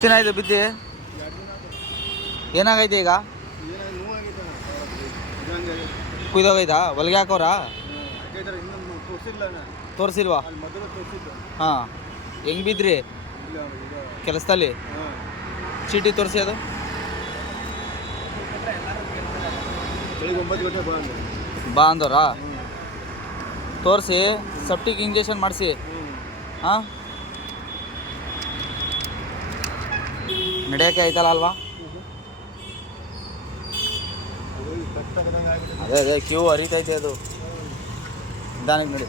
ಏನಾಯ್ತು ಬಿದ್ದಿ ಏನಾಗೈತೆ ಈಗ ಕುಯ್ದೋಗೈತಾ ಹೊಲಿಗೆ ಹಾಕೋರ ತೋರಿಸಿಲ್ವಾ ಹಾಂ ಹೆಂಗೆ ಬಿದ್ರಿ ಕೆಲಸದಲ್ಲಿ ಚೀಟಿ ತೋರಿಸಿ ಅದು ಬಾ ಅಂದವ್ರಾ ತೋರಿಸಿ ಸೆಪ್ಟಿಕ್ ಇಂಜೆಕ್ಷನ್ ಮಾಡಿಸಿ ಹಾಂ ನಡೆಯೋಕ್ಕೆ ಆಯ್ತಲ್ಲ ಅಲ್ವಾ ಅದೇ ಕ್ಯೂ ಹರಿತೈತೆ ಅದು ನಿಧಾನಕ್ಕೆ ನಡಿ